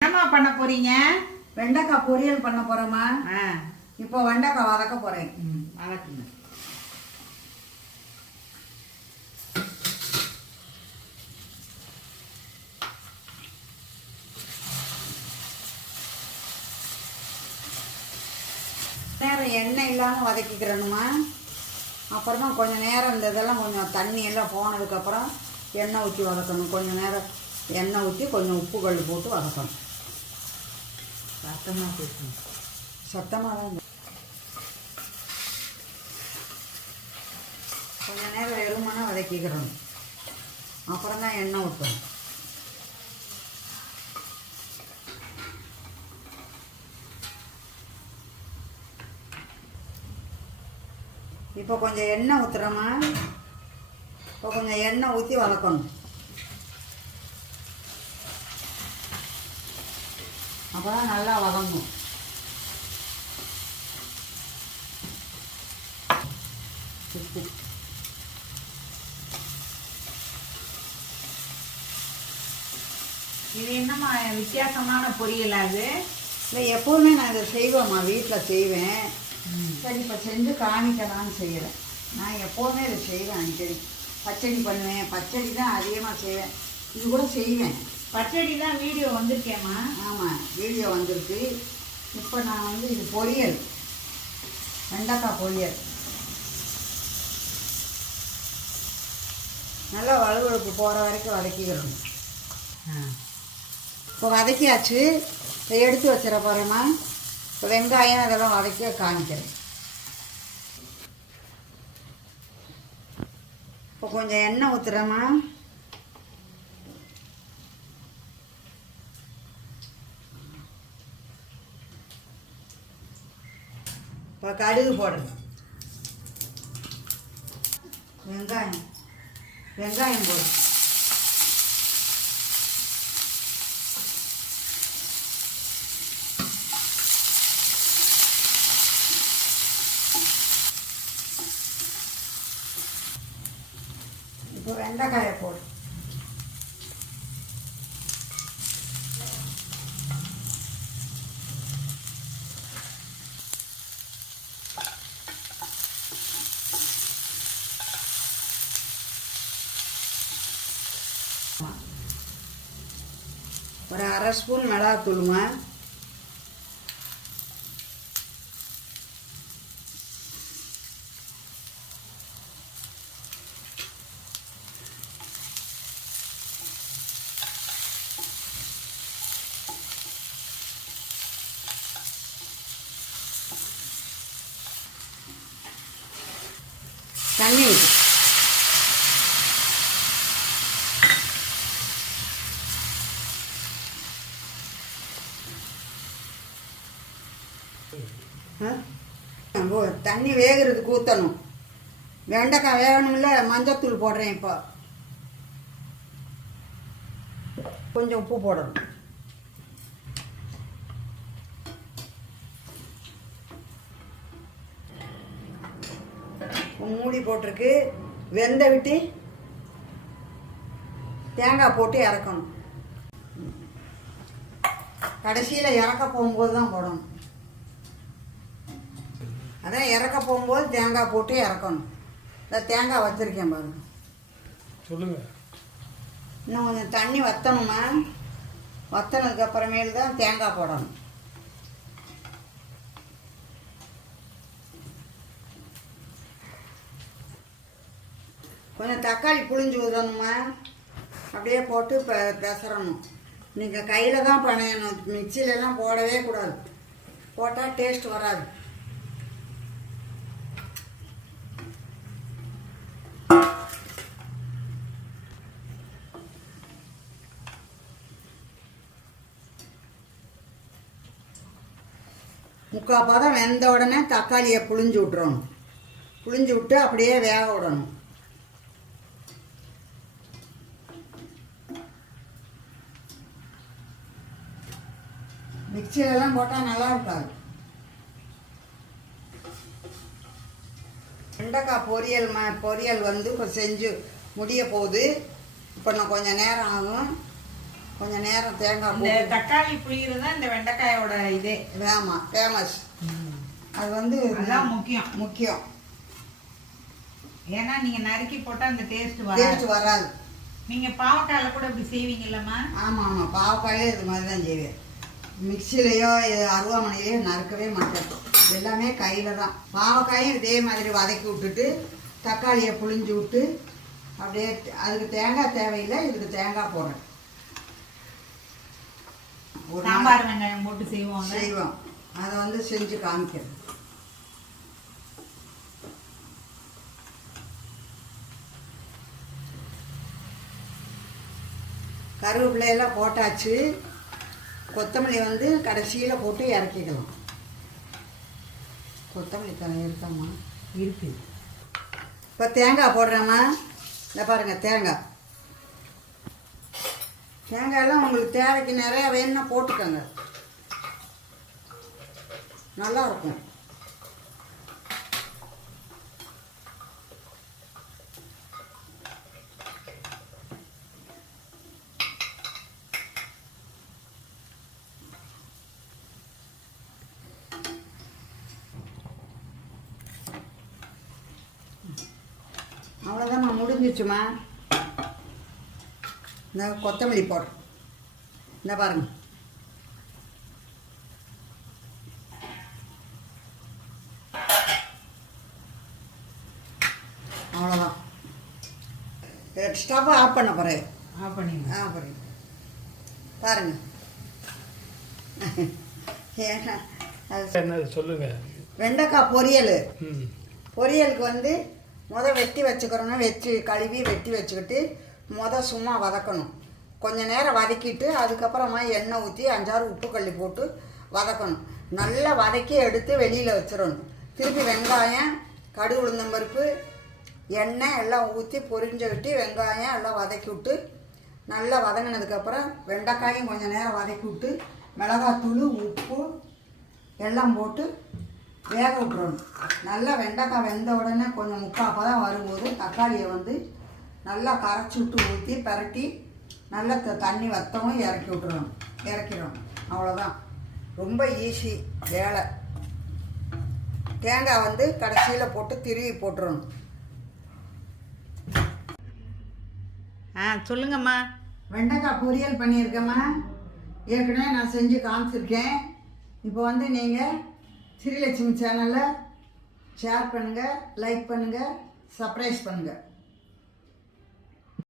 என்னம்மா பண்ண போறீங்க? வெண்டைக்காய் பொரியல் பண்ண போறோமா இப்போ வெண்டைக்காய் வதக்க போறேன். வதக்குங்க. நேரம் எண்ணெய் இல்லாமல் வதக்கிக்கிறணுமா அப்புறமா கொஞ்சம் நேரம் இந்த இதெல்லாம் கொஞ்சம் தண்ணி எல்லாம் போனதுக்கப்புறம் எண்ணெய் ஊற்றி வதக்கணும். கொஞ்சம் நேரம் எண்ணெய் ஊற்றி கொஞ்சம் உப்பு கல் போட்டு வதக்கணும். சத்தமாக பேசுங்க. சத்தமாக தான் இருக்கு. கொஞ்ச நேரம் வெறுமனா வதக்கிக்கிறணும். அப்புறம் தான் எண்ணெய் ஊற்றணும் இப்போ கொஞ்சம் எண்ணெய் ஊற்றுறோமா இப்போ கொஞ்சம் எண்ணெய் ஊற்றி வதக்கணும். அப்போ தான் நல்லா வதங்கும். உப்பு இது என்னம்மா வித்தியாசமான பொரியல் அது இல்லை எப்போவுமே நான் இதை செய்வேம்மா வீட்டில் செய்வேன். சரி இப்போ செஞ்சு காமிக்கலாம்னு செய்கிறேன் நான் எப்போவுமே இதை செய்வேன் அடிக்கடி. பச்சடி பண்ணுவேன். பச்சடி தான் அதிகமாக செய்வேன். இது கூட செய்வேன். பச்சடி தான் வீடியோ வந்திருக்கேம்மா. ஆமாம் வீடியோ வந்திருக்கு. இப்போ நான் வந்து இது பொரியல். வெண்டைக்காய் பொரியல். நல்லா வலுவழுப்பு போகிற வரைக்கும் வதக்கிக்கிறணும் ஆ. இப்போ வதக்கியாச்சு. இதை எடுத்து வச்சிட போகிறேம்மா இப்போ வெங்காயம் அதெல்லாம் வதக்கி காமிக்கிறேன். இப்போ கொஞ்சம் எண்ணெய் ஊற்றுறேம்மா இப்போ கடுகு போடணும். வெங்காயம். வெங்காயம் போடணும். இப்போ வெண்டைக்காயை போடு. ஒரு அரை ஸ்பூன் மிளகாத்தூளுமா தண்ணி ஊற்று தண்ணி வேகிறதுக்கு ஊற்றணும் வெண்டைக்காய் வேகணும்ல மஞ்சத்தூள் போடுறேன் இப்போ. கொஞ்சம் உப்பு போடணும். மூடி போட்டிருக்கு. வெந்த விட்டு தேங்காய் போட்டு இறக்கணும். கடைசியில் இறக்க போகும்போது தான் போடணும். அதான் இறக்க போகும்போது தேங்காய் போட்டு இறக்கணும். இந்த தேங்காய் வச்சுருக்கேன் பாருங்க. சொல்லுங்க. இன்னும் கொஞ்சம் தண்ணி வற்றணுமா வற்றினதுக்கு அப்புறமேல் தான் தேங்காய் போடணும். கொஞ்சம் தக்காளி புளிஞ்சு ஊற்றணுமா அப்படியே போட்டு பெ பெசரணும் நீங்கள் கையில் தான் பணையணும். மிக்சிலெல்லாம் போடவே கூடாது. போட்டால் டேஸ்ட் வராது. முக்கால் பதம் வெந்த உடனே தக்காளியை புளிஞ்சு விட்றணும் புளிஞ்சு விட்டு அப்படியே வேக விடணும். மிக்சியிலலாம் போட்டால் நல்லா இருக்காது. வெண்டைக்காய் பொரியல் ம பொரியல் வந்து செஞ்சு முடிய போகுது. இப்போ நான் கொஞ்சம் நேரம் ஆகும். கொஞ்சம் நேரம் தேங்காய் இந்த தக்காளி புளியுறது தான் இந்த வெண்டைக்காயோட இதே. ஆமாம் ஃபேமஸ் அது வந்து அதான் முக்கியம். முக்கியம். ஏன்னா நீங்க நறுக்கி போட்டா அந்த டேஸ்ட் வராது. டேஸ்ட் வராது. நீங்க பாவக்காயில கூட இப்படி செய்வீங்கல்லம்மா? ஆமாம் ஆமாம் பாவக்காயே இது மாதிரி தான் செய்வேன். மிக்சிலையோ அருவாமனையிலையோ நறுக்கவே மாட்டேன். எல்லாமே கையில் தான். பாவக்காயும் இதே மாதிரி வதக்கி விட்டுட்டு தக்காளியை புளிஞ்சு விட்டு அப்படியே அதுக்கு தேங்காய் தேவையில்லை இதுக்கு தேங்காய் போடுறேன். சாம்பார் வெங்காயம் போட்டு செய்வோம் செய்வோம். அதை வந்து செஞ்சு காமிக்கிறேன் கருவேப்பிலையெல்லாம் போட்டாச்சு. கொத்தமல்லி வந்து கடைசியில் போட்டு இறக்கிக்கலாம். கொத்தமல்லி தலை இருக்காம்மா இருக்கு. இப்போ தேங்காய் போடுறேம்மா. இந்த பாருங்கள் தேங்காய். தேங்காயெல்லாம் உங்களுக்கு தேவைக்கு நிறையா வேணும்னா போட்டுக்கோங்க. நல்லாயிருக்கும். அவ்வளோதான் அவ்வளோதாம்மா முடிஞ்சிச்சுமா இந்த கொத்தமல்லி போடுறேன் இந்த பாருங்க. அவ்வளோதான் ஸ்டவ் ஆஃப் பண்ண போகிறேன் ஆஃப் பண்ணிடுங்க. ஆஃப் பண்ணி பாருங்க. ஏன்னா அது சொல்லுங்க. வெண்டைக்காய் பொரியல். ம். பொரியலுக்கு வந்து முத வெட்டி வச்சுக்கிறோன்னா வச்சு கழுவி வெட்டி வச்சுக்கிட்டு முத சும்மா வதக்கணும். கொஞ்ச நேரம் வதக்கிட்டு அதுக்கப்புறமா எண்ணெய் ஊற்றி அஞ்சாறு உப்பு கள்ளி போட்டு வதக்கணும். நல்லா வதக்கி எடுத்து வெளியில் வச்சிடணும். திருப்பி வெங்காயம் கடுகு உளுந்தம்பருப்பு எண்ணெய் எல்லாம் ஊற்றி பொரிஞ்ச விட்டு வெங்காயம் எல்லாம் வதக்கி விட்டு நல்லா வதங்கினதுக்கப்புறம் வெண்டைக்காயும் கொஞ்சம் நேரம் வதக்கி விட்டு மிளகாத்தூள் உப்பு எல்லாம் போட்டு வேக விட்டுறணும். நல்லா வெண்டைக்காய் வெந்த உடனே கொஞ்சம் முக்காப்பாக தான் வரும்போது தக்காளியை வந்து நல்லா கரைச்சி விட்டு ஊற்றி பரட்டி நல்லா த- தண்ணி வத்தவும் இறக்கி விட்டுறணும். இறக்கிடணும். அவ்வளோதான் ரொம்ப ஈஸி வேலை. தேங்காய் வந்து கடைசியில் போட்டு திருவி போட்டுறணும். ஆ சொல்லுங்கம்மா. வெண்டைக்காய் பொரியல் பண்ணியிருக்கேம்மா. ஏற்கனவே நான் செஞ்சு காமிச்சிருக்கேன். இப்போ வந்து நீங்கள் ஸ்ரீலட்சுமி சேனலை ஷேர் பண்ணுங்கள் லைக் பண்ணுங்கள் சப்ரைஸ் பண்ணுங்கள்